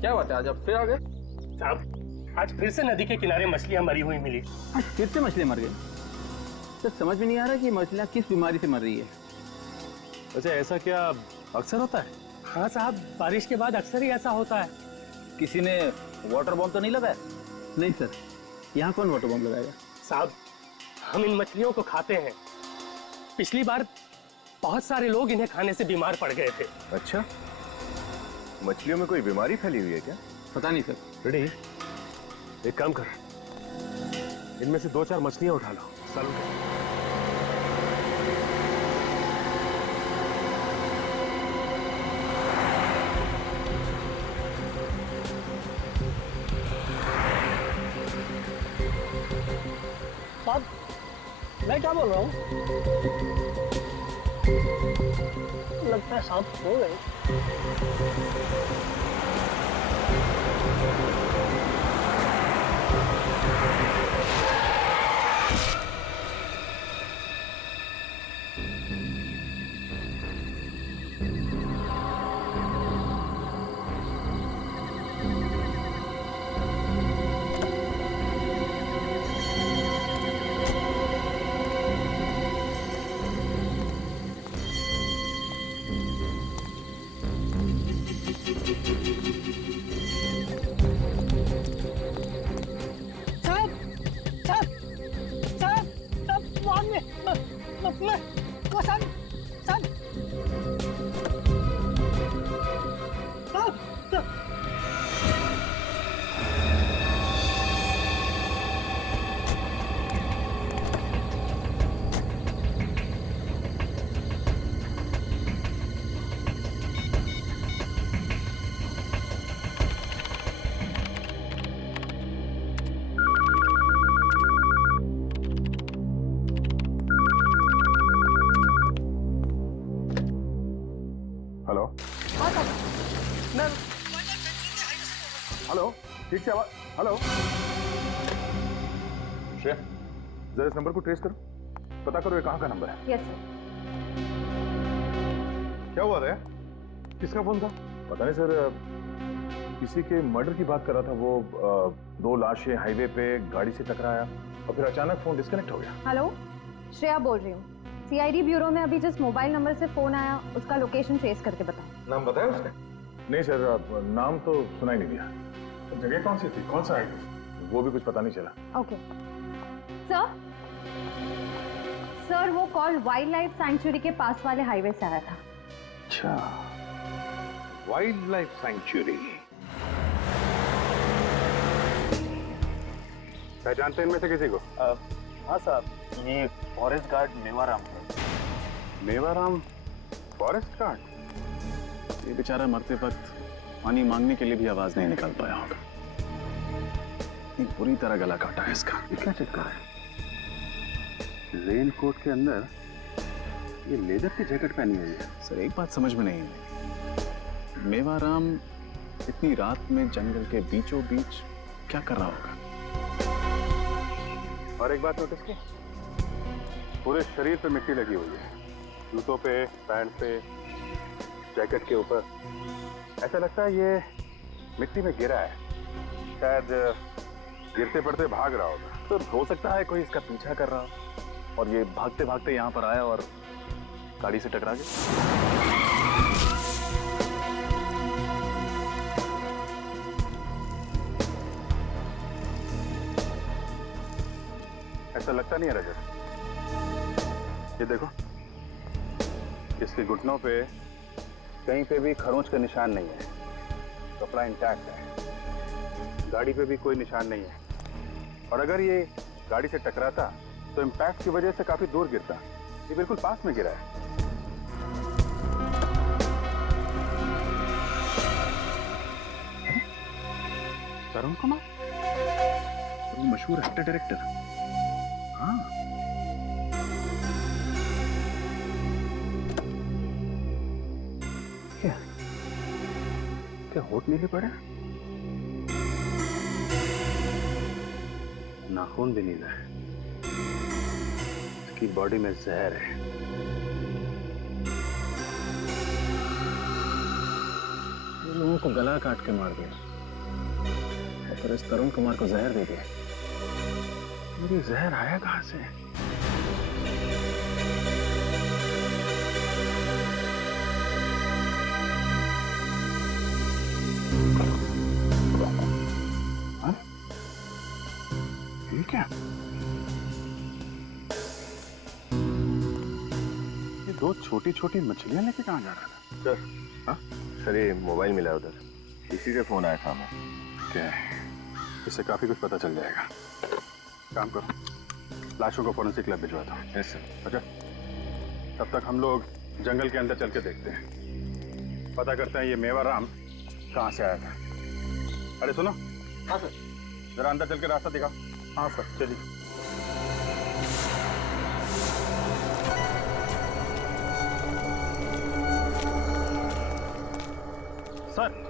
क्या बात है, आज आप फिर आ गए? साहब, आज फिर से नदी के किनारे मछलियां मरी हुई मिली। आज फिर से मछलियां मर गई? तो समझ में नहीं आ रहा कि मछलियां किस बीमारी से मर रही है। अच्छा, ऐसा क्या अक्सर होता है? हाँ साहब, बारिश के बाद अक्सर ही ऐसा होता है। किसी ने वाटर बॉम्ब तो नहीं लगाया? नहीं सर, यहाँ कौन वाटर बॉम्ब लगाएगा? साहब, हम इन मछलियों को खाते हैं। पिछली बार बहुत सारे लोग इन्हें खाने से बीमार पड़ गए थे। अच्छा, मछलियों में कोई बीमारी फैली हुई है क्या? पता नहीं सर। रेडी, एक काम कर, इनमें से 2-4 मछलियां उठा लो। चालू कर। साहब, मैं क्या बोल रहा हूँ? लगता है साहब हो गए। हेलो मैं हेलो, ठीक से आवाज। हेलो श्रेया, जरा इस नंबर को ट्रेस करो, पता करो ये कहाँ का नंबर है। Yes sir. क्या हुआ था? किसका फोन था? पता नहीं सर, किसी के मर्डर की बात कर रहा था वो। 2 लाशें हाईवे पे गाड़ी से टकराया और फिर अचानक फोन डिस्कनेक्ट हो गया। हेलो, श्रेया बोल रही हूँ। सीआईडी ब्यूरो में अभी जिस मोबाइल नंबर से फोन आया उसका लोकेशन ट्रेस करके बताओ। नाम बताया उसने? नहीं सर, नाम तो सुना ही नहीं दिया। जगह कौन सी थी, कौन सा हाईवे, वो भी कुछ पता नहीं चला। ओके सर, वो कॉल वाइल्ड लाइफ सैंक्चुरी के पास वाले हाईवे से आया था। अच्छा, वाइल्ड लाइफ सैंक्चुरी। पहचानते हैं इनमें से किसी को? हाँ साहब, ये फॉरेस्ट गार्ड मेवाराम है। Mewaram forest guard? ये बेचारा मरते वक्त पानी मांगने के लिए भी आवाज नहीं निकाल पाया होगा। एक बुरी तरह गला काटा है इसका। ये क्या चक्कर है? रेन कोट के अंदर ये लेदर की जैकेट पहनी हुई है। सर, एक बात समझ में नहीं आई, मेवाराम इतनी रात में जंगल के बीचों बीच क्या कर रहा होगा? और एक बात नोटिस की, पूरे शरीर पे मिट्टी लगी हुई है, जूतों पे, पैंट पे, जैकेट के ऊपर। ऐसा लगता है ये मिट्टी में गिरा है, शायद गिरते पड़ते भाग रहा होगा। तो हो सकता है कोई इसका पीछा कर रहा हो और ये भागते भागते यहाँ पर आया और गाड़ी से टकरा गया। ऐसा लगता नहीं है रजत। ये देखो, इसके घुटनों पे कहीं पे भी खरोंच का निशान नहीं है, कपड़ा इंटैक्ट है, गाड़ी पे भी कोई निशान नहीं है। और अगर ये गाड़ी से टकराता तो इम्पैक्ट की वजह से काफी दूर गिरता। ये बिल्कुल पास में गिरा है। तरुण कुमार, वो मशहूर एक्टर डायरेक्टर। हाँ, क्या होठ नीले पड़े? नाखून भी नीला है, इसकी बॉडी में जहर है। लोगों को गला काट के मार दिया। पर इस तरुण कुमार को जहर दे दिया। मेरी जहर आया कहां से? हाँ? ये क्या? ये दो छोटी छोटी मछलियां लेके कहां जा रहा था? सर, हाँ सर, ये मोबाइल मिला उधर, इसी से फोन आया था हमें। क्या है? इससे काफी कुछ पता चल जाएगा। काम करो, लाशों को फोरेंसिक लैब भिजवा दो। Yes sir. अच्छा, तब तक हम लोग जंगल के अंदर चल के देखते हैं, पता करते हैं ये मेवाराम कहाँ से आया था। अरे सुनो। हाँ सर। जरा अंदर चल के रास्ता दिखाओ। हाँ सर, चलिए। सर,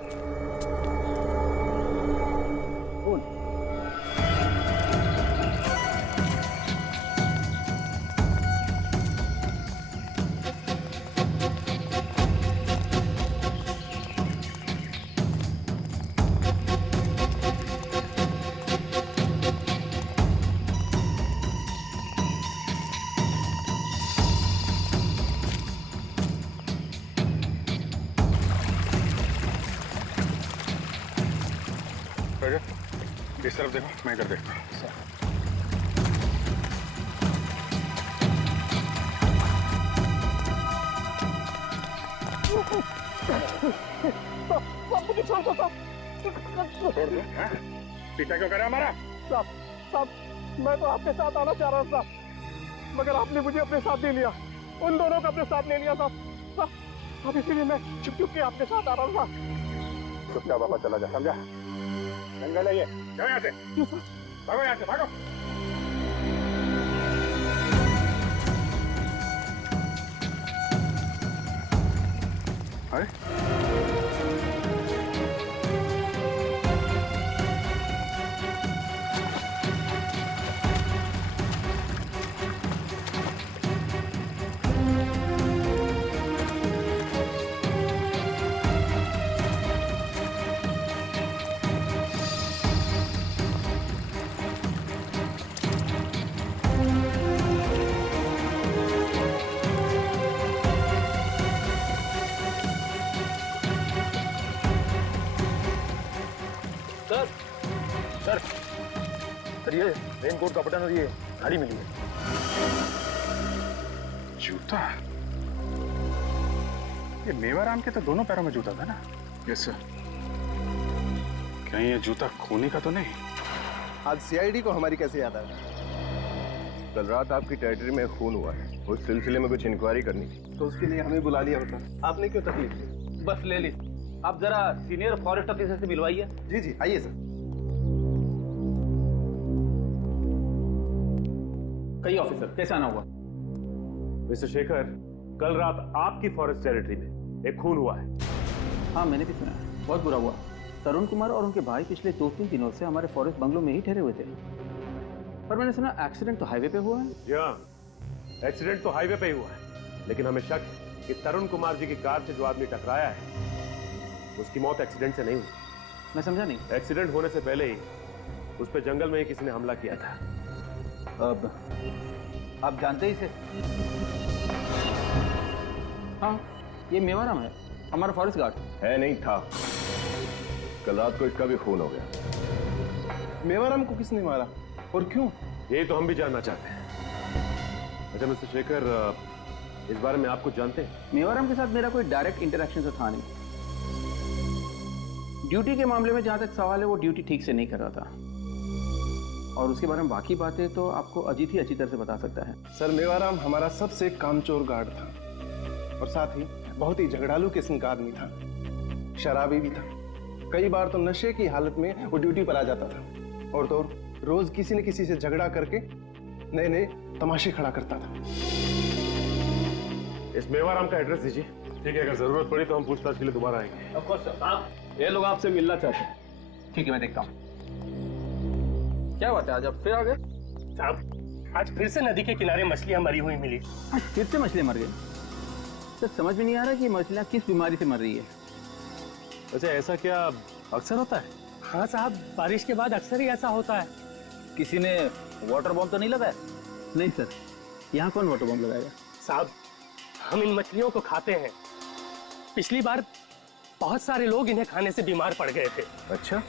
इस तरफ देखो, मैं इधर देखता हूँ। पीछा क्यों करे हमारा? साहब, मैं तो आपके साथ आना चाह रहा था, मगर आपने मुझे अपने साथ नहीं लिया। उन दोनों को अपने साथ ले लिया साहब। अब इसीलिए मैं चुप के आपके साथ आ रहा था। चुपचाप वापस चला जा, समझा? जंगल है ये, जाओ यहाँ से। भागो यहाँ से, भागो। अरे सर, ये रेनकोट का बटन और ये घड़ी मिली है। जूता? ये मेवाराम के तो दोनों पैरों में जूता था ना? Yes sir. कहीं ये जूता खूनी का तो नहीं? आज सीआईडी को हमारी कैसे याद आया? कल रात आपकी टेरिटरी में खून हुआ है, उस सिलसिले में कुछ इंक्वायरी करनी थी। तो उसके लिए हमें बुला लिया होता, आपने क्यों तकलीफ ली? बस ले ली। आप जरा सीनियर फॉरेस्ट ऑफिसर से मिलवाइए। जी जी, आइए सर। कई ऑफिसर, कैसे आना हुआ? मिस्टर शेखर, कल रात आपकी फॉरेस्ट टेरिटरी में एक खून हुआ है। हाँ, मैंने भी सुना है। बहुत बुरा हुआ। तरुण कुमार और उनके भाई पिछले 2-3 दिनों से हमारे फॉरेस्ट बंगलो में ही ठहरे हुए थे, पर मैंने सुना एक्सीडेंट तो हाईवे पे हुआ है। या एक्सीडेंट तो हाईवे पे ही हुआ है, लेकिन हमें शक है कि तरुण कुमार जी की कार से जो आदमी टकराया है उसकी मौत एक्सीडेंट से नहीं हुई। मैं समझा नहीं। एक्सीडेंट होने से पहले ही उस पर जंगल में ही किसी ने हमला किया था। अब आप जानते ही से। हाँ, ये मेवाराम है, हमारा फॉरेस्ट गार्ड। है नहीं था, कल रात को इसका भी खून हो गया। मेवाराम को किसने मारा और क्यों? यही तो हम भी जानना चाहते हैं। अच्छा मिस्टर शेखर, इस बारे में आप कुछ जानते हैं? मेवाराम के साथ मेरा कोई डायरेक्ट इंटरेक्शन तो था नहीं। ड्यूटी के मामले में जहां तक सवाल है, वो ड्यूटी ठीक से नहीं कर रहा था, और उसके बारे में बाकी बातें तो आपको अजीत ही अच्छी तरह से बता सकता है। सर, मेवाराम हमारा सबसे कामचोर गार्ड था और साथ ही बहुत ही झगड़ालू किस्म का आदमी था, शराबी भी था। कई बार तो नशे की हालत में वो ड्यूटी पर आ जाता था, और तो रोज किसी न किसी से झगड़ा करके नए नए तमाशे खड़ा करता था। इस मेवाराम का एड्रेस दीजिए। ठीक है, अगर जरूरत पड़ी तो हम पूछताछ के लिए दोबारा आएंगे। Of course sir. ये लोग आपसे मिलना चाहते हैं। ठीक है, मैं देखता हूँ। क्या बात है, आज आप फिर आ गए? साहब, आज फिर से नदी के किनारे मछलियां मरी हुई मिली। आज फिर से मछलियाँ मर गई? सर, समझ में नहीं आ रहा कि मछलियाँ किस बीमारी से मर रही है। वैसे ऐसा क्या अक्सर होता है? हाँ साहब, बारिश के बाद अक्सर ही ऐसा होता है। किसी ने वाटर बॉम्ब तो नहीं लगाया? नहीं सर, यहाँ कौन वाटर बॉम्ब लगाएगा? साहब, हम इन मछलियों को खाते हैं। पिछली बार बहुत सारे लोग इन्हें खाने से बीमार पड़ गए थे। अच्छा,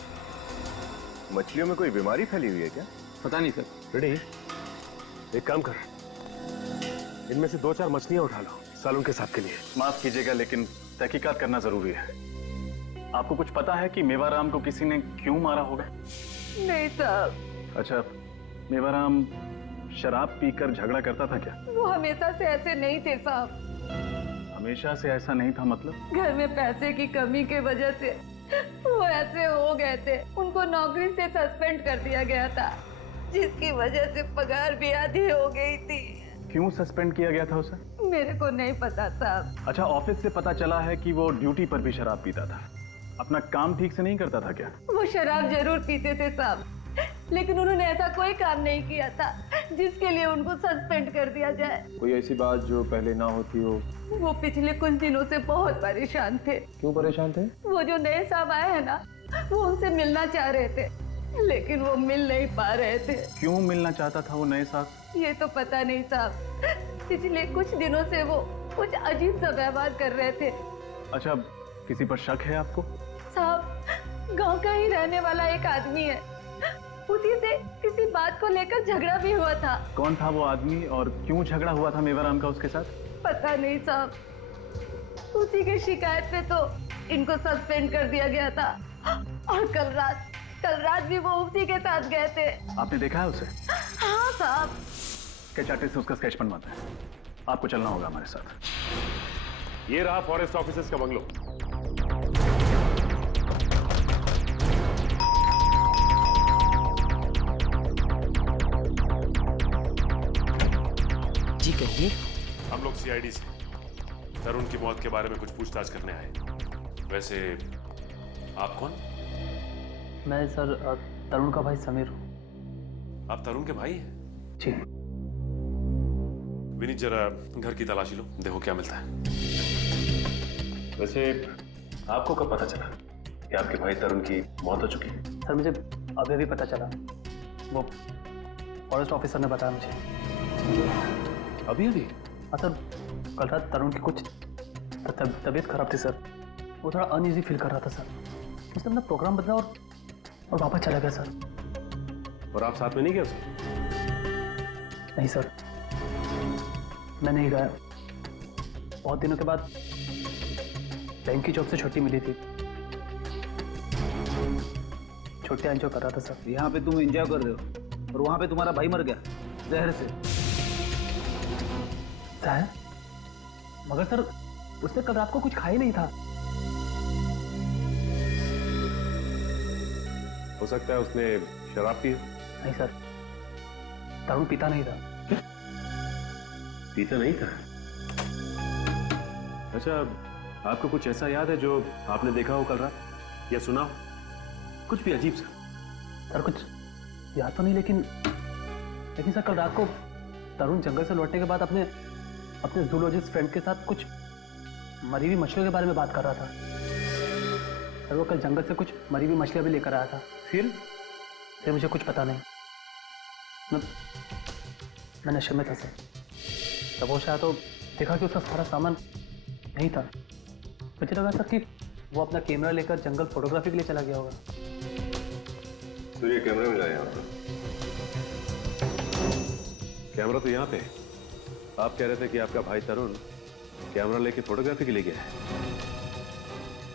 मछलियों में कोई बीमारी फैली हुई है क्या? पता नहीं सर। रेडी, एक काम कर, इनमें से 2-4 मछलियां उठा लो सालों के साथ के लिए। माफ कीजिएगा लेकिन तहकीकात करना जरूरी है। आपको कुछ पता है कि मेवाराम को किसी ने क्यों मारा होगा? नहीं साहब, अच्छा, मेवाराम शराब पीकर झगड़ा करता था क्या? वो हमेशा से ऐसे नहीं थे साहब। हमेशा से ऐसा नहीं था मतलब? घर में पैसे की कमी के वजह से वो ऐसे हो गए थे। उनको नौकरी से सस्पेंड कर दिया गया था, जिसकी वजह से पगार भी आधी हो गई थी। क्यों सस्पेंड किया गया था उसे? मेरे को नहीं पता साहब। अच्छा, ऑफिस से पता चला है कि वो ड्यूटी पर भी शराब पीता था। अपना काम ठीक से नहीं करता था क्या? वो शराब जरूर पीते थे साहब, लेकिन उन्होंने ऐसा कोई काम नहीं किया था जिसके लिए उनको सस्पेंड कर दिया जाए। कोई ऐसी बात जो पहले ना होती हो? वो पिछले कुछ दिनों से बहुत परेशान थे। क्यों परेशान थे? वो जो नए साहब आए हैं ना, वो उनसे मिलना चाह रहे थे, लेकिन वो मिल नहीं पा रहे थे। क्यों मिलना चाहता था वो नए साहब? ये तो पता नहीं साहब, पिछले कुछ दिनों से वो कुछ अजीब सा व्यवहार कर रहे थे। अच्छा, किसी पर शक है आपको? साहब, गांव का ही रहने वाला एक आदमी है, उसी से किसी बात को लेकर झगड़ा भी हुआ था। कौन था वो आदमी और क्यों झगड़ा हुआ था मेवाराम का उसके साथ? पता नहीं साहब, उसी की शिकायत पे तो इनको सस्पेंड कर दिया गया था। और कल रात भी वो उसी के साथ गए थे। आपने देखा है उसे? हाँ साहब। स्केच आर्टिस्ट से उसका स्केच बनवाता है। आपको चलना होगा हमारे साथ। ये रहा फॉरेस्ट ऑफिसर्स का बंगलो। जी कहिए। हम लोग सीआईडी से तरुण की मौत के बारे में कुछ पूछताछ करने आए। वैसे आप कौन? मैं सर तरुण का भाई समीर हूँ। आप तरुण के भाई हैं? जी। विनीत, जरा घर की तलाशी लो, देखो क्या मिलता है। वैसे आपको कब पता चला कि आपके भाई तरुण की मौत हो चुकी है? सर मुझे अभी भी पता चला, वो फॉरेस्ट ऑफिसर ने बताया मुझे। अभी अभी? हाँ सर, कल रात तरुण की कुछ तबीयत खराब थी सर। वो थोड़ा अनईजी फील कर रहा था सर। उसने अपना प्रोग्राम बदला और वापस चला गया सर। और आप साथ में नहीं गए उसके? नहीं सर, मैं नहीं गया। बहुत दिनों के बाद बैंक की जॉब से छुट्टी मिली थी, छुट्टियां एंजॉय कर रहा था सर। यहाँ पे तुम एंजॉय कर रहे हो और वहां पे तुम्हारा भाई मर गया जहर से। है? मगर सर उसने कल रात को कुछ खाया नहीं था। हो सकता है उसने शराब पी। नहीं सर, तरुण पीता नहीं था। पीता नहीं था? अच्छा, आपको कुछ ऐसा याद है जो आपने देखा हो कल रात या सुना हो? कुछ भी अजीब सा? सर कुछ याद तो नहीं, लेकिन सर कल रात को तरुण जंगल से लौटने के बाद अपने जूलॉजिस्ट फ्रेंड के साथ कुछ मरी हुई मछलियों के बारे में बात कर रहा था। सर वो कल जंगल से कुछ मरी हुई मछलियां भी लेकर आया था। फिर मुझे कुछ पता नहीं। मैं नशे में था सर। तब होश आया तो देखा कि उसका सारा सामान नहीं था। मुझे लगा सर कि वो अपना कैमरा लेकर जंगल फोटोग्राफी के लिए चला गया होगा। तो ये कैमरा मिला यहाँ पर? कैमरा तो यहाँ पे है। आप कह रहे थे कि आपका भाई तरुण कैमरा लेके फोटोग्राफी के लिए गया है?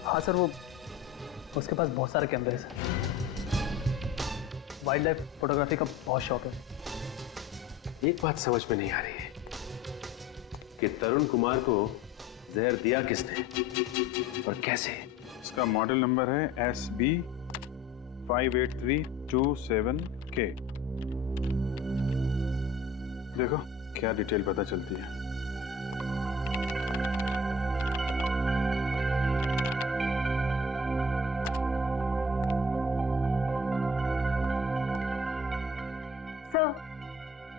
हाँ सर, वो उसके पास बहुत सारे कैमरे हैं सर। वाइल्ड लाइफ फोटोग्राफी का बहुत शौक है। एक बात समझ में नहीं आ रही है कि तरुण कुमार को जहर दिया किसने और कैसे? इसका मॉडल नंबर है SB 58327K। देखो क्या डिटेल पता चलती है।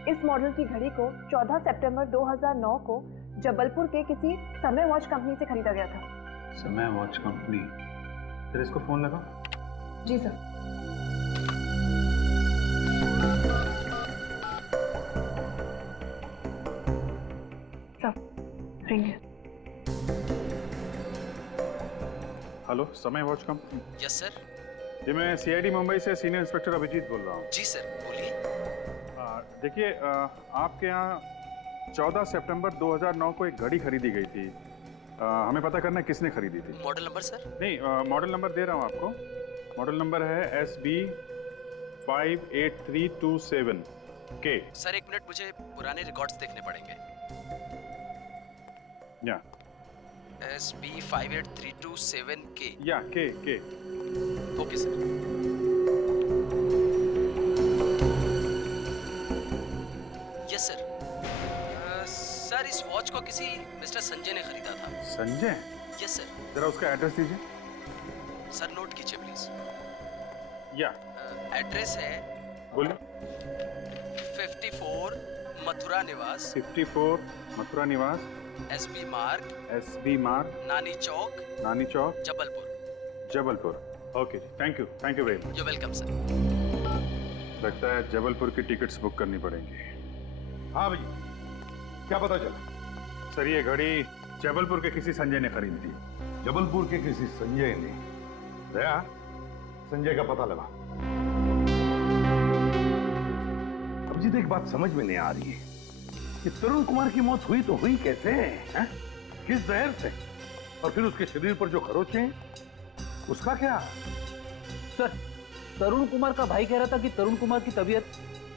इस मॉडल की घड़ी को 14 सितंबर 2009 को जबलपुर के किसी समय वॉच कंपनी से खरीदा गया था। समय वॉच कंपनी? फिर इसको फोन लगा। जी सर। रिंग है। हेलो, समय वॉच कम। Yes sir. जी, मैं सीआईडी मुंबई से सीनियर इंस्पेक्टर अभिजीत बोल रहा हूँ। जी सर, बोलिए। देखिए, आपके यहाँ 14 सितंबर 2009 को एक घड़ी खरीदी गई थी। हमें पता करना है किसने खरीदी थी। Model number sir? नहीं, मॉडल नंबर दे रहा हूँ आपको। मॉडल नंबर है SB 58327 के। सर 1 मिनट, मुझे पुराने रिकॉर्ड्स देखने पड़ेंगे। या SB 58327 के। या के। Okay sir. Yes sir. Sir इस वॉच को किसी मिस्टर संजय ने खरीदा था। संजय? Yes sir. जरा उसका एड्रेस दीजिए। सर नोट कीजिए प्लीज। या एड्रेस है, बोलिए। 54 मथुरा निवास। 54 मथुरा निवास, SB मार्ग, नानी चौक, जबलपुर। ओके जी, thank you very much. You welcome sir. लगता है जबलपुर की टिकट्स बुक करनी पड़ेंगी। हाँ भैया, क्या पता चला? सर, ये घड़ी जबलपुर के किसी संजय ने खरीदी थी। जबलपुर के किसी संजय ने? दया, संजय का पता लगा। अभिजीत, एक बात समझ में नहीं आ रही है कि तरुण कुमार की मौत हुई तो हुई कैसे है? किस जहर से? और फिर उसके शरीर पर जो खरोंचे हैं, उसका क्या? सर, तरुण कुमार का भाई कह रहा था कि तरुण कुमार की तबीयत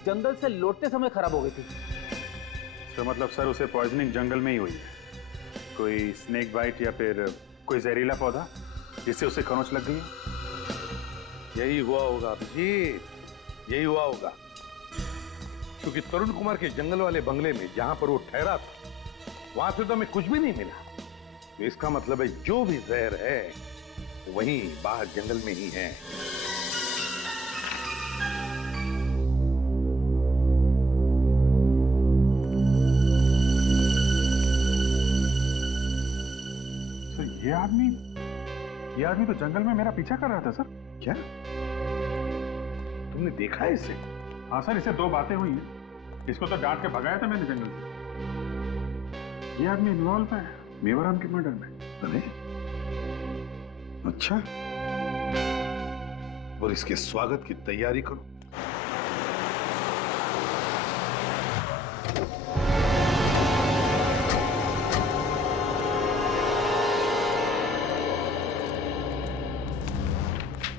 जंगल से लौटते समय खराब हो गई थी। तो मतलब सर, उसे पॉइजनिंग जंगल में ही हुई है। कोई स्नेक बाइट या फिर कोई जहरीला पौधा जिससे उसे खरोंच लग गई। यही हुआ होगा अभिजीत, यही हुआ होगा। क्योंकि तरुण कुमार के जंगल वाले बंगले में जहां पर वो ठहरा था, वहां से तो हमें कुछ भी नहीं मिला। तो इसका मतलब है जो भी जहर है वहीं बाहर जंगल में ही है। ये आदमी तो जंगल में मेरा पीछा कर रहा था सर। क्या तुमने देखा है इसे? हाँ सर, इसे 2 बातें हुई हैं। इसको तो डांट के भगाया था मैंने जंगल से। ये आदमी इन्वॉल्व है मेवाराम के मर्डर में। अरे अच्छा, और इसके स्वागत की तैयारी करो।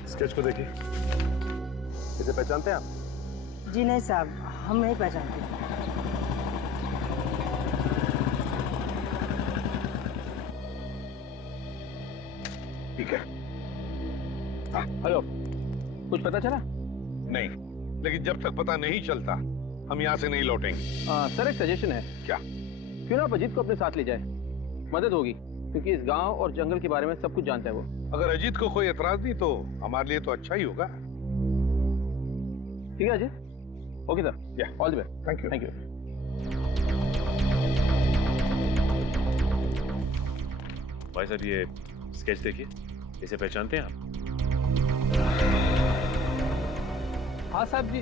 स्केच को देखिए। इसे पहचानते हैं आप? जी नहीं साहब, हम नहीं पहचानते। ठीक है। हेलो, कुछ पता चला? नहीं, लेकिन जब तक पता नहीं चलता हम यहाँ से नहीं लौटेंगे। सर, एक सजेशन है। क्या? क्यों ना अजीत को अपने साथ ले जाए, मदद होगी, क्योंकि इस गांव और जंगल के बारे में सब कुछ जानता है वो। अगर अजीत को कोई एतराज नहीं तो हमारे लिए तो अच्छा ही होगा। ठीक है Ajit. Okay sir, all the best. Thank you. भाई साहब, ये स्केच देखिए, इसे पहचानते हैं आप? हाँ साहब जी,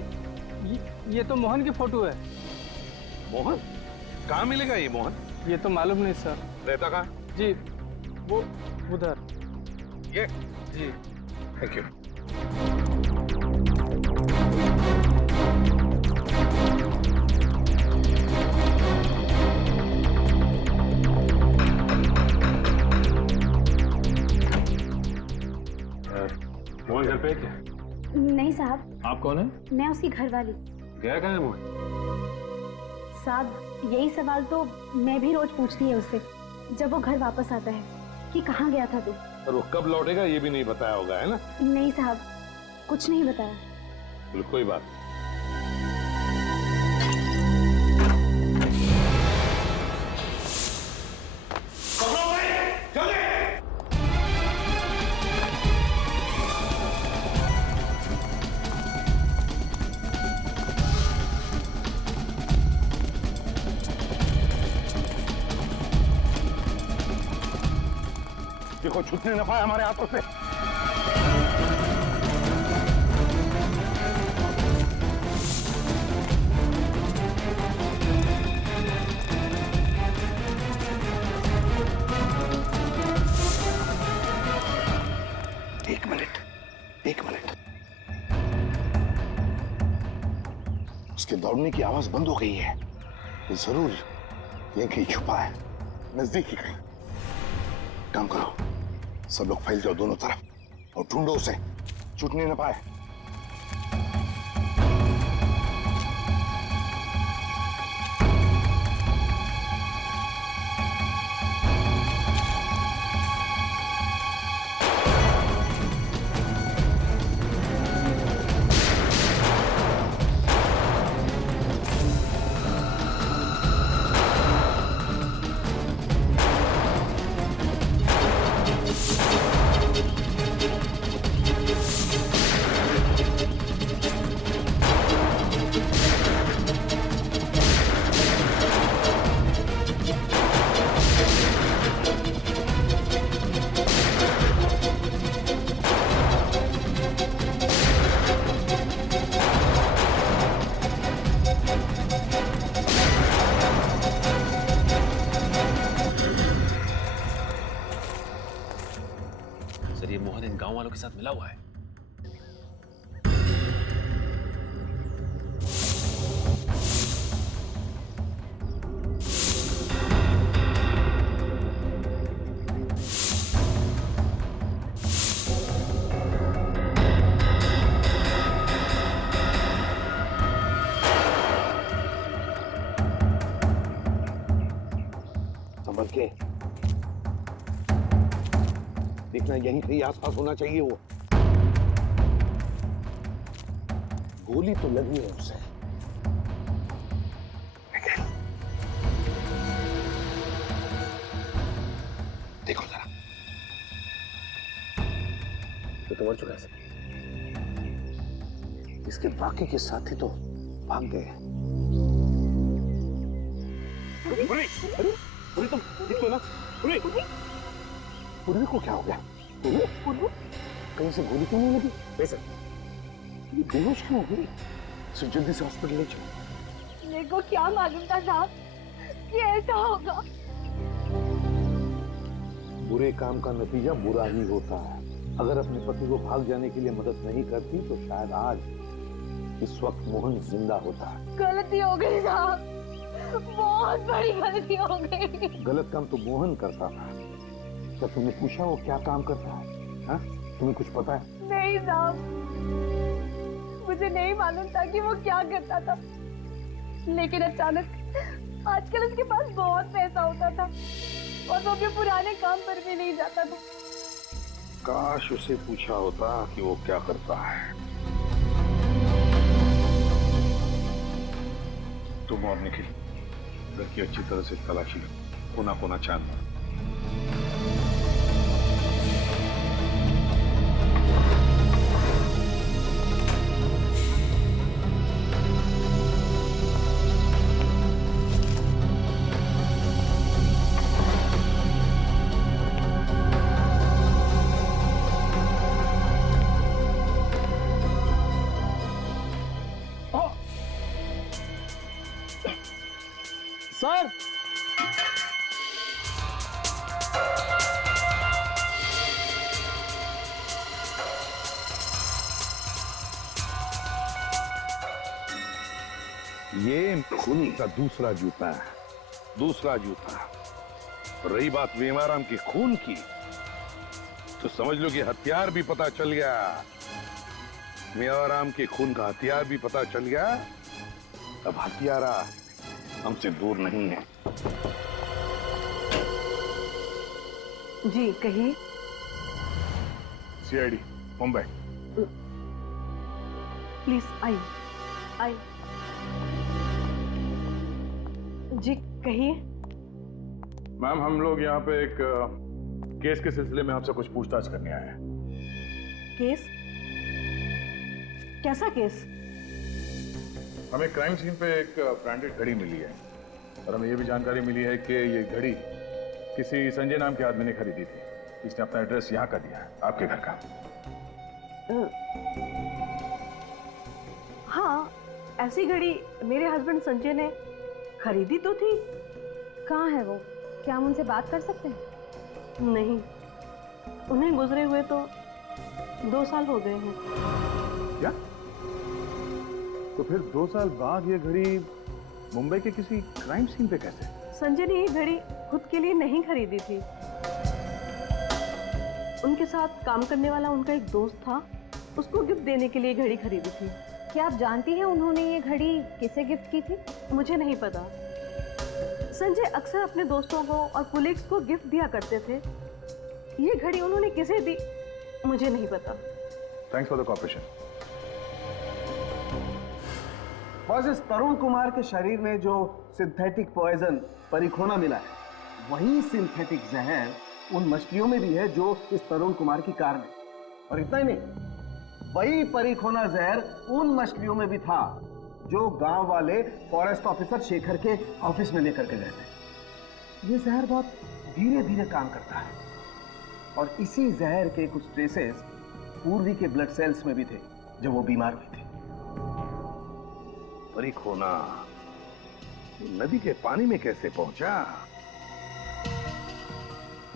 ये तो मोहन की फोटो है। मोहन? कहाँ मिलेगा ये मोहन? ये तो मालूम नहीं सर। रहता कहाँ? जी वो उधर। ये? जी। Thank you. मोहन घर पे है क्या? नहीं साहब। आप कौन है? मैं उसकी घरवाली। गया कहाँ है मोहन? साहब, यही सवाल तो मैं भी रोज पूछती है उससे जब वो घर वापस आता है कि कहाँ गया था तू। और वो कब लौटेगा ये भी नहीं बताया होगा, है ना? नहीं साहब, कुछ नहीं बताया। चलो कोई बात नहीं। देखो, छूटने न पाए हमारे हाथों से। एक मिनट, उसके दौड़ने की आवाज बंद हो गई है। जरूर यहीं कहीं छुपा है, नजदीक ही कहीं। काम करो, सब लोग फैल जाओ दोनों तरफ और ढूंढो उसे, छूटने न पाए। सर ये मोहन इन गांव वालों के साथ मिला हुआ है। संभल के देखना, यहीं कहीं आसपास होना चाहिए वो। गोली तो लगी है उसे। देखो जरा, ये तो मर चुका है सर। इसके बाकी के साथी तो भाग गए। अरे तुम ठीक हो ना? पूर्वी को क्या हो गया? कहीं से गोली क्यों नहीं लगी? वैसे ये बेहोश क्यों हो गई? इसे जल्दी से हॉस्पिटल ले जाओ। मेरे को क्या मालूम था साहब कि ऐसा होगा। बुरे काम का नतीजा बुरा ही होता है। अगर अपने पति को भाग जाने के लिए मदद नहीं करती तो शायद आज इस वक्त मोहन जिंदा होता। गलती हो गई साहब, बहुत बड़ी गलती हो गई। गलत काम तो मोहन करता था। क्या तुमने पूछा वो क्या काम करता है? हाँ? तुम्हें कुछ पता है? नहीं साहब, मुझे नहीं मालूम था कि वो क्या करता था, लेकिन अचानक आजकल उसके पास बहुत पैसा होता था और वो भी पुराने काम पर भी नहीं जाता था। काश उसे पूछा होता कि वो क्या करता है। तुम और निखिल घर की अच्छी तरह से तलाशी लो, कोना कोना छान। सर ये खून का दूसरा जूता है, दूसरा जूता। रही बात वेमाराम के खून की, तो समझ लो कि हथियार भी पता चल गया। वेमाराम के खून का हथियार भी पता चल गया। अब हथियारा हमसे दूर नहीं है। जी कहिए। सीआईडी मुंबई। प्लीज आइए आइए। जी कहिए। मैम हम लोग यहाँ पे एक केस के सिलसिले में आपसे कुछ पूछताछ करने आए हैं। केस? कैसा केस? हमें क्राइम सीन पे एक ब्रांडेड घड़ी मिली है और हमें ये भी जानकारी मिली है कि ये घड़ी किसी संजय नाम के आदमी ने खरीदी थी, जिसने अपना एड्रेस यहाँ का दिया है, आपके घर का। हाँ, ऐसी घड़ी मेरे हस्बैंड संजय ने खरीदी तो थी। कहाँ है वो? क्या हम उनसे बात कर सकते हैं? नहीं, उन्हें गुजरे हुए तो 2 साल हो गए हैं। क्या? तो फिर 2 साल बाद ये घड़ी मुंबई के किसी क्राइम सीन पे कैसे? संजय ने ये घड़ी खुद के लिए नहीं खरीदी थी। उनके साथ काम करने वाला उनका एक दोस्त था, उसको गिफ्ट देने के लिए घड़ी खरीदी थी। क्या आप जानती हैं उन्होंने ये घड़ी किसे गिफ्ट की थी? मुझे नहीं पता। संजय अक्सर अपने दोस्तों को और कुलीग्स को गिफ्ट दिया करते थे। ये घड़ी उन्होंने किसे दी मुझे नहीं पता। Thanks for the cooperation. बस इस तरुण कुमार के शरीर में जो सिंथेटिक पॉइजन परिखोना मिला है, वही सिंथेटिक जहर उन मछलियों में भी है जो इस तरुण कुमार की कार में। और इतना ही नहीं, वही परिखोना जहर उन मछलियों में भी था जो गांव वाले फॉरेस्ट ऑफिसर शेखर के ऑफिस में लेकर के गए थे। ये जहर बहुत धीरे धीरे काम करता है और इसी जहर के कुछ ट्रेसेस पूर्वी के ब्लड सेल्स में भी थे जब वो बीमार हुई थी। परिखोना नदी के पानी में कैसे पहुंचा?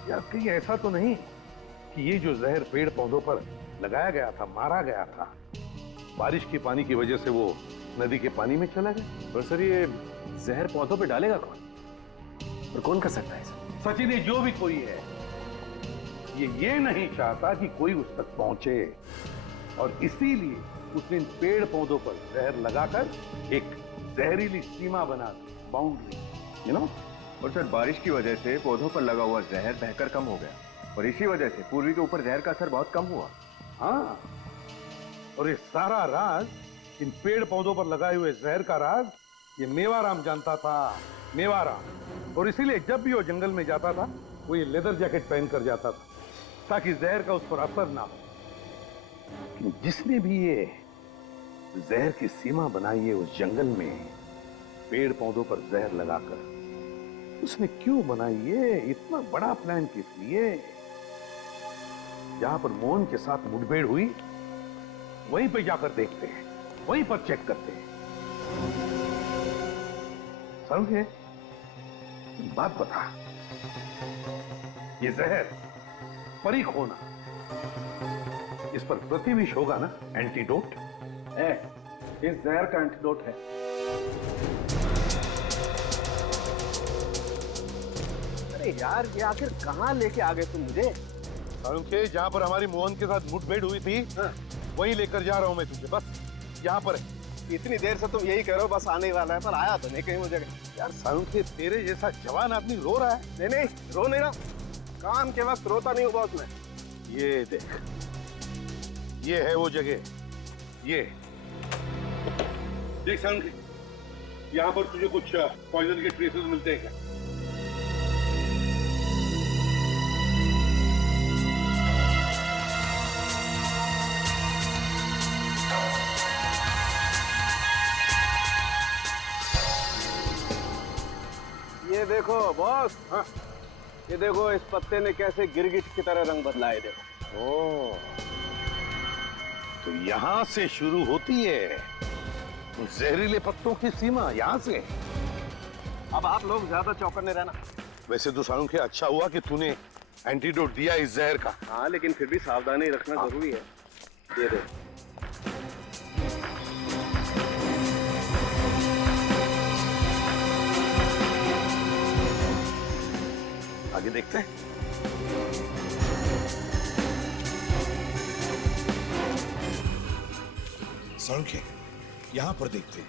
या कहीं ऐसा तो नहीं कि ये जो जहर पेड़ पौधों पर लगाया गया था, मारा गया था, बारिश के पानी की वजह से वो नदी के पानी में चला गया? पर सर ये जहर पौधों पे डालेगा कौन? और कौन कर सकता है इसे? सचिन, ये जो भी कोई है, ये नहीं चाहता कि कोई उस तक पहुंचे और इसीलिए उसने इन पेड़ पौधों पर जहर लगाकर एक जहरीली सीमा बना दी, बाउंड्री, यू नो। और सर बारिश की वजह से पौधों पर लगा हुआ जहर बहकर कम हो गया और इसी वजह से पूर्वी के ऊपर जहर का असर बहुत कम हुआ। हाँ, और ये सारा राज, इन पेड़ पौधों पर लगाए हुए जहर का राज, ये मेवाराम जानता था, मेवाराम। और इसीलिए जब भी वो जंगल में जाता था, वो ये लेदर जैकेट पहन कर जाता था ताकि जहर का उस पर असर ना हो। जिसने भी ये जहर की सीमा बनाई है उस जंगल में, पेड़ पौधों पर जहर लगाकर, उसने क्यों बनाई है? इतना बड़ा प्लान किस लिए? जहां पर मोहन के साथ मुठभेड़ हुई, वहीं पे जाकर देखते हैं, वहीं पर चेक करते हैं। समझे? बात बता, ये जहर परिखोना, इस पर प्रतिविष होगा ना एंटीडोट? इस जहर का एंटीडोट है। अरे यार, ये आखिर कहां लेके आ गए तुम मुझे? जहां पर हमारी मोहन के साथ मुठभेड़ हुई थी, वहीं लेकर जा रहा हूं मैं तुझे। बस यहाँ पर है। इतनी देर से तुम यही कह रहे हो बस आने वाला है, पर आया तो नहीं कहीं मुझे। यार सालुंखे, तेरे जैसा जवान आदमी रो रहा है। नहीं, रो नहीं रहा। काम के वक्त रोता नहीं हूँ बॉस मैं। ये देख, ये है वो जगह। ये देख सालुंखे, यहाँ पर तुझे कुछ पॉइजन के ट्रेसेस मिलते हैं क्या? ये देखो बॉस, हाँ, ये देखो इस पत्ते ने कैसे गिरगिट की तरह रंग बदला है। देखो। ओह, तो यहाँ से शुरू होती है जहरीले पत्तों की सीमा, यहाँ से। अब आप लोग ज्यादा चौकन्ने रहना। वैसे तो सालुंखे, अच्छा हुआ कि तूने एंटीडोट दिया इस जहर का। हाँ, लेकिन फिर भी सावधानी रखना जरूरी है। ये देखो। आगे देखते हैं। सालुंखे, यहां पर देखते हैं।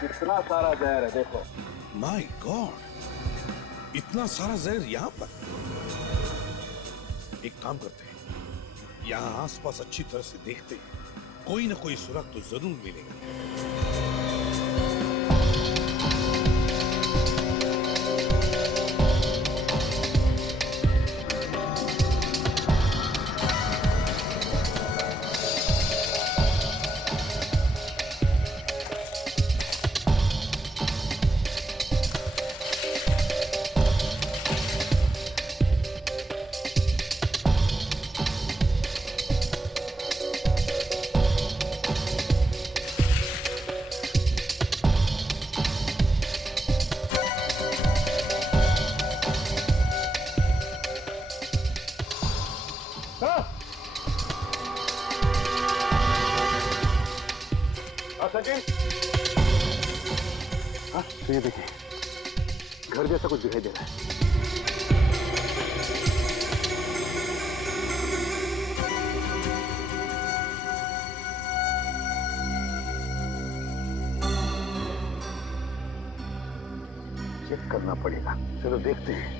कितना सारा जहर है, देखो। माय गॉड, इतना सारा जहर यहां पर। एक काम करते हैं, यहां आसपास अच्छी तरह से देखते हैं, कोई ना कोई सुराग तो जरूर मिलेगा। सचिन, हाँ तो ये देखिए, घर जैसा कुछ दिखाई दे रहा है। चेक करना पड़ेगा, चलो देखते हैं।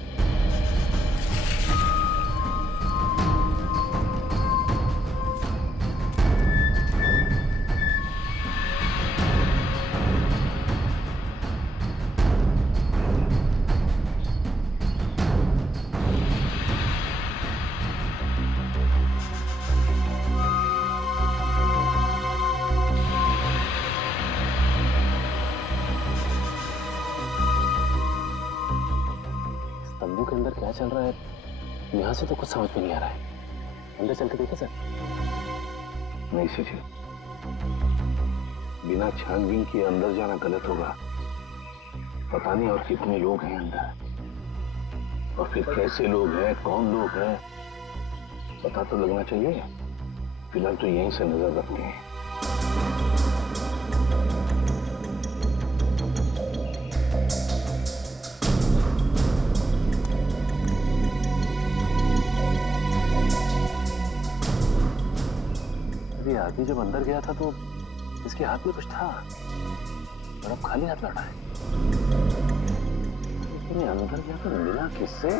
तंबू के अंदर क्या चल रहा है यहाँ से तो कुछ समझ में नहीं आ रहा है। अंदर चल के देखे सर। नहीं सचिन, बिना छानबीन के अंदर जाना गलत होगा। पता नहीं और कितने लोग हैं अंदर, और फिर कैसे लोग हैं, कौन लोग हैं, पता तो लगना चाहिए। फिलहाल तो यहीं से नजर रखते हैं। आदमी जब अंदर गया था तो इसके हाथ में कुछ था और अब खाली हाथ लौटा है। लेकिन अंदर गया तो मिला किससे?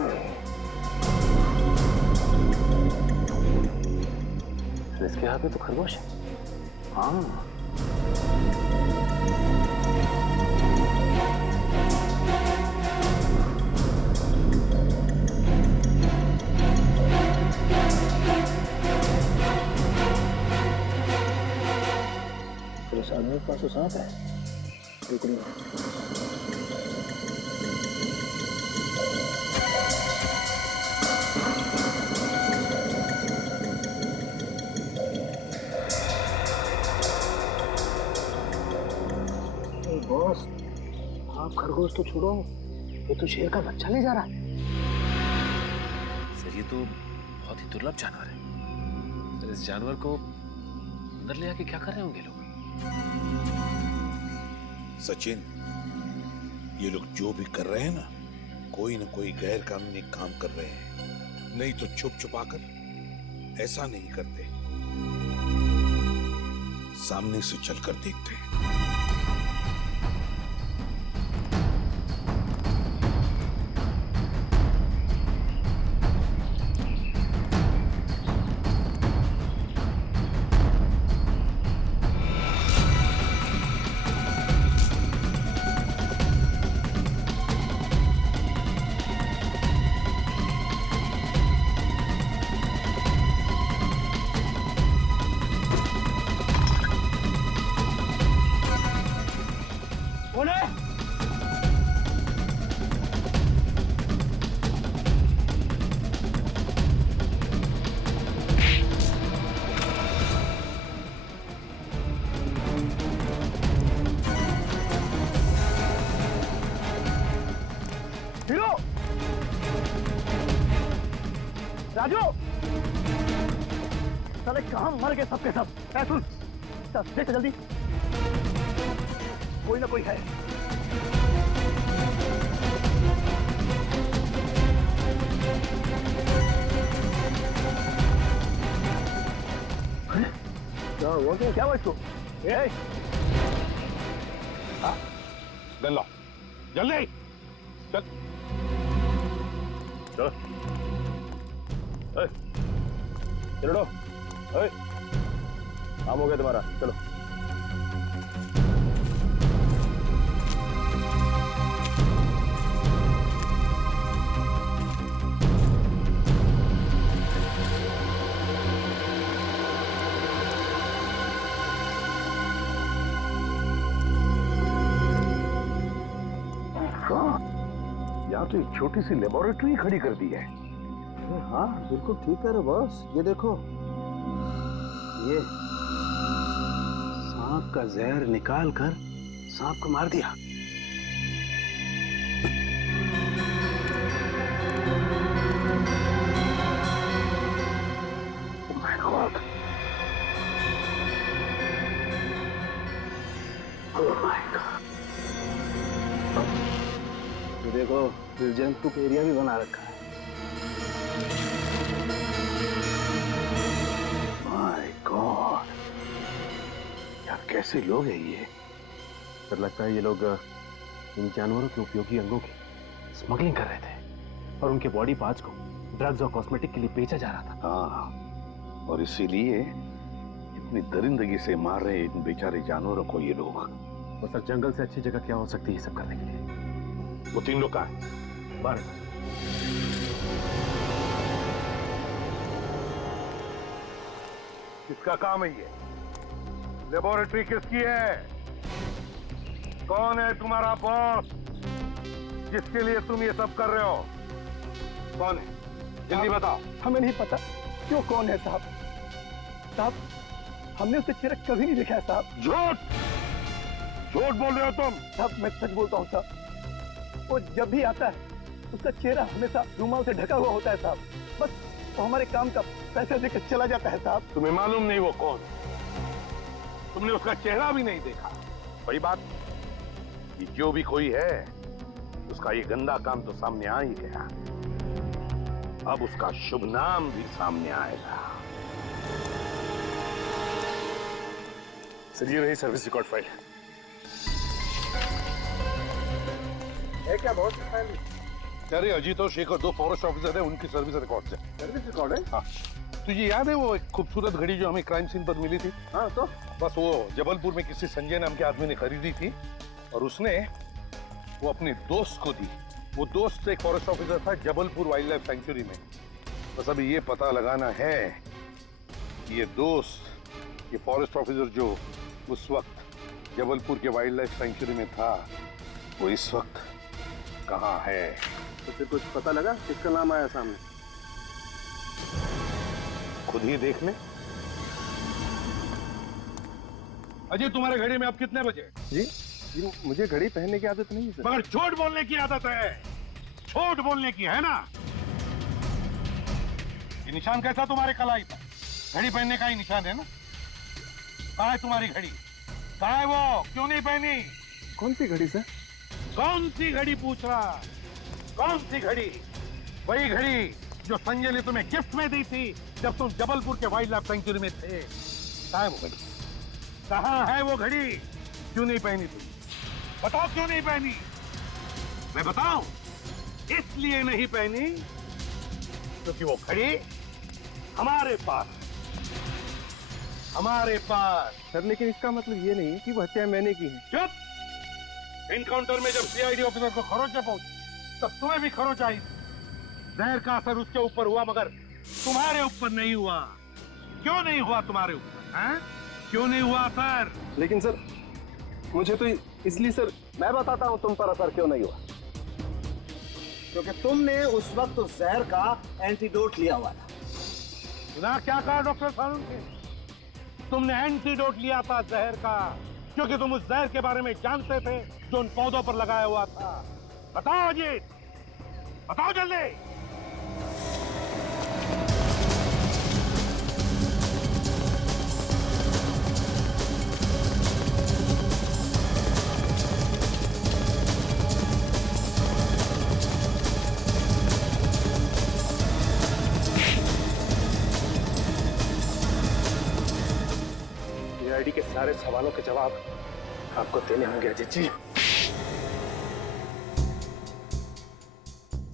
इसके हाथ में तो खरगोश है। हाँ, इस आदमी के पास तो सांप है। टुकड़ी बॉस, आप खरगोश तो छोड़ो, ये तो शेर का बच्चा ले जा रहा है। सर ये तो बहुत ही दुर्लभ जानवर है। सर इस जानवर को अंदर ले आके क्या कर रहे होंगे लोग? सचिन, ये लोग जो भी कर रहे हैं ना, कोई न कोई गैर कानूनी काम कर रहे हैं। नहीं तो छुप छुपा कर ऐसा नहीं करते, सामने से चलकर देखते। राजू, साले कहाँ मर गए सबके सब? सुन, देख जल्दी, कोई ना कोई है। क्या हुआ? क्या हुआ इसको? गन लो, जल्दी चल। चलो चलो, काम हो गया तुम्हारा, चलो। यहाँ तो एक छोटी सी लेबोरेटरी खड़ी कर दी है। हाँ बिल्कुल ठीक है रे बॉस, ये देखो, ये सांप का जहर निकाल कर सांप को मार दिया। कुक एरिया भी बना रखा है। माय गॉड, यार कैसे लोग हैं ये? सर लगता है ये लोग इन जानवरों के उपयोगी अंगों की स्मगलिंग कर रहे थे और उनके बॉडी पार्ट्स को ड्रग्स और कॉस्मेटिक के लिए बेचा जा रहा था। हाँ, और इसीलिए इतनी दरिंदगी से मार रहे इन बेचारे जानवरों को ये लोग। और सर जंगल से अच्छी जगह क्या हो सकती है ये सब करने के लिए? वो 3 लोग कहाँ हैं? बाहर। किसका काम है ये? लेबोरेटरी किसकी है? कौन है तुम्हारा बॉस जिसके लिए तुम ये सब कर रहे हो? कौन है? जल्दी बताओ। हमें नहीं पता क्यों कौन है साहब। साहब हमने उसका चेहरा कभी नहीं देखा है साहब। झूठ झूठ बोल रहे हो तुम। साहब मैं सच बोलता हूँ साहब, वो जब भी आता है उसका चेहरा हमेशा रुमाल से ढका हुआ होता है साहब। बस वो हमारे काम का पैसे देकर चला जाता है साहब। तुम्हें मालूम नहीं वो कौन? तुमने उसका चेहरा भी नहीं देखा। वही बात, ये जो भी कोई है उसका ये गंदा काम तो सामने आ ही गया, अब उसका शुभ नाम भी सामने आएगा। सर ये रही सर्विस रिकॉर्ड फाइल। है क्या बहुत फाइल? अरे अजीत और शेखर 2 फॉरेस्ट ऑफिसर है, उनकी सर्विस रिकॉर्ड है। सर्विस रिकॉर्ड है? हाँ। तुझे याद है वो एक खूबसूरत घड़ी जो हमें क्राइम सीन पर मिली थी? हाँ तो बस वो जबलपुर में किसी संजय नाम के आदमी ने खरीदी थी और उसने वो अपने दोस्त को दी। वो दोस्त एक फॉरेस्ट ऑफिसर था जबलपुर वाइल्ड लाइफ सेंचुरी में। बस अभी ये पता लगाना है कि ये दोस्त, ये फॉरेस्ट ऑफिसर जो उस वक्त जबलपुर के वाइल्ड लाइफ सेंचुरी में था, वो इस वक्त कहाँ है? तो फिर कुछ पता लगा किसका नाम आया सामने? खुद ही देख ले। अजय तुम्हारे घड़ी में अब कितने बजे? जी मुझे घड़ी पहनने की आदत नहीं है सर। मगर झूठ बोलने की आदत है, झूठ बोलने की है ना? ये निशान कैसा तुम्हारे कलाई पर? घड़ी पहनने का ही निशान है ना? कहाँ है तुम्हारी घड़ी? कहाँ है वो? क्यों नहीं पहनी? कौन सी घड़ी सर? कौन सी घड़ी पूछ रहा? कौन सी घड़ी? वही घड़ी जो संजय ने तुम्हें गिफ्ट में दी थी जब तुम जबलपुर के वाइल्ड लाइफ सेंचुरी में थे। कहाँ है वो घड़ी? कहाँ है वो घड़ी? क्यों नहीं पहनी तुम? बताओ क्यों नहीं पहनी? मैं बताऊं? इसलिए नहीं पहनी क्योंकि वो घड़ी हमारे पास सर लेकिन इसका मतलब ये नहीं कि वो हत्या मैंने की है। चुप! एनकाउंटर में जब सीआईडी ऑफिसर को खरोंच पहुंची तब तुम्हें भी खरोंच आई। जहर का असर उसके ऊपर हुआ मगर तुम्हारे ऊपर नहीं हुआ। क्यों नहीं हुआ तुम्हारे ऊपर? हैं? क्यों नहीं हुआ असर? लेकिन सर मुझे तो इसलिए सर। मैं बताता हूँ तुम पर असर क्यों नहीं हुआ। क्योंकि तुमने उस वक्त उस जहर का एंटीडोट लिया हुआ था। सुना क्या कहा डॉक्टर साहब ने? तुमने एंटीडोट लिया था जहर का, क्योंकि तुम उस जहर के बारे में जानते थे जो उन पौधों पर लगाया हुआ था। बताओ अजीत, बताओ जल्दी। सीआईडी के सारे सवालों के जवाब आपको देने होंगे अजीत जी।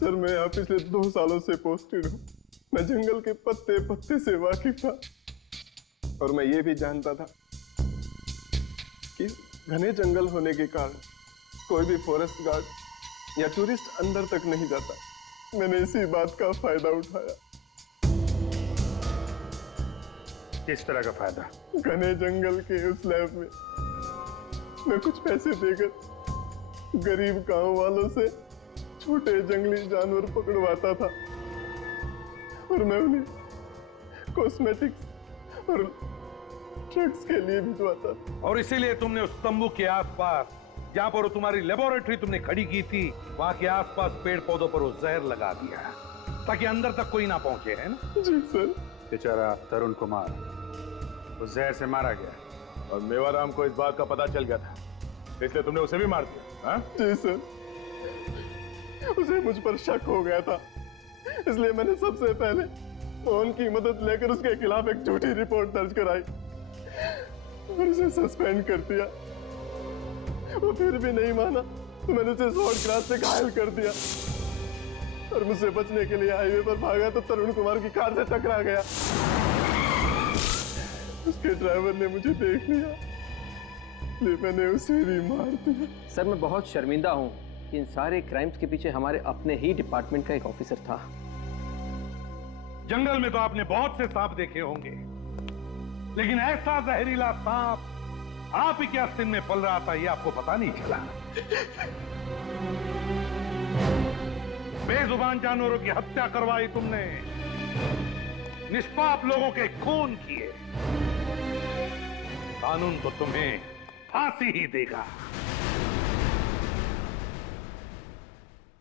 सर मैं यहाँ पिछले 2 सालों से पोस्टेड हूँ। मैं जंगल के पत्ते पत्ते से वाकिफ था और मैं ये भी जानता था कि घने जंगल होने के कारण कोई भी फॉरेस्ट गार्ड या टूरिस्ट अंदर तक नहीं जाता। मैंने इसी बात का फायदा उठाया। किस तरह का फायदा? घने जंगल के उस लैब में मैं कुछ पैसे देकर गरीब गांव वालों से छोटे जंगली जानवर पकड़वाता था और मैं उन्हें कॉस्मेटिक्स और ड्रग्स के लिए भिजवाता था। और इसीलिए तुमने उस तंबू के आसपास जहां पर तुम्हारी लेबोरेटरी तुमने खड़ी की थी, वहां के आसपास पेड़ पौधों पर वो जहर लगा दिया ताकि अंदर तक कोई ना पहुंचे, है ना? जी सर। बेचारा तरुण कुमार उस जहर से मारा गया और मेवाराम को इस बात का पता चल गया था, इसलिए तुमने उसे भी मार दिया। हाँ? जी सर। उसे मुझ पर शक हो गया था, इसलिए मैंने सबसे पहले उनकी मदद लेकर उसके खिलाफ एक झूठी रिपोर्ट दर्ज कराई और उसे सस्पेंड कर दिया। वो फिर भी नहीं माना तो मैंने उसे शॉर्ट क्लास से घायल कर दिया और मुझसे बचने के लिए हाईवे पर भागा तो तरुण कुमार की कार से टकरा गया। उसके ड्राइवर ने मुझे देख लिया, इसलिए मैंने उसे भी मार दिया। सर मैं बहुत शर्मिंदा हूँ कि इन सारे क्राइम्स के पीछे हमारे अपने ही डिपार्टमेंट का एक ऑफिसर था। जंगल में तो आपने बहुत से सांप देखे होंगे, लेकिन ऐसा जहरीला सांप आप ही के आस्तीन में पल रहा था ये आपको पता नहीं चला। बेजुबान जानवरों की हत्या करवाई तुमने, निष्पाप लोगों के खून किए, कानून तो तुम्हें फांसी ही देगा।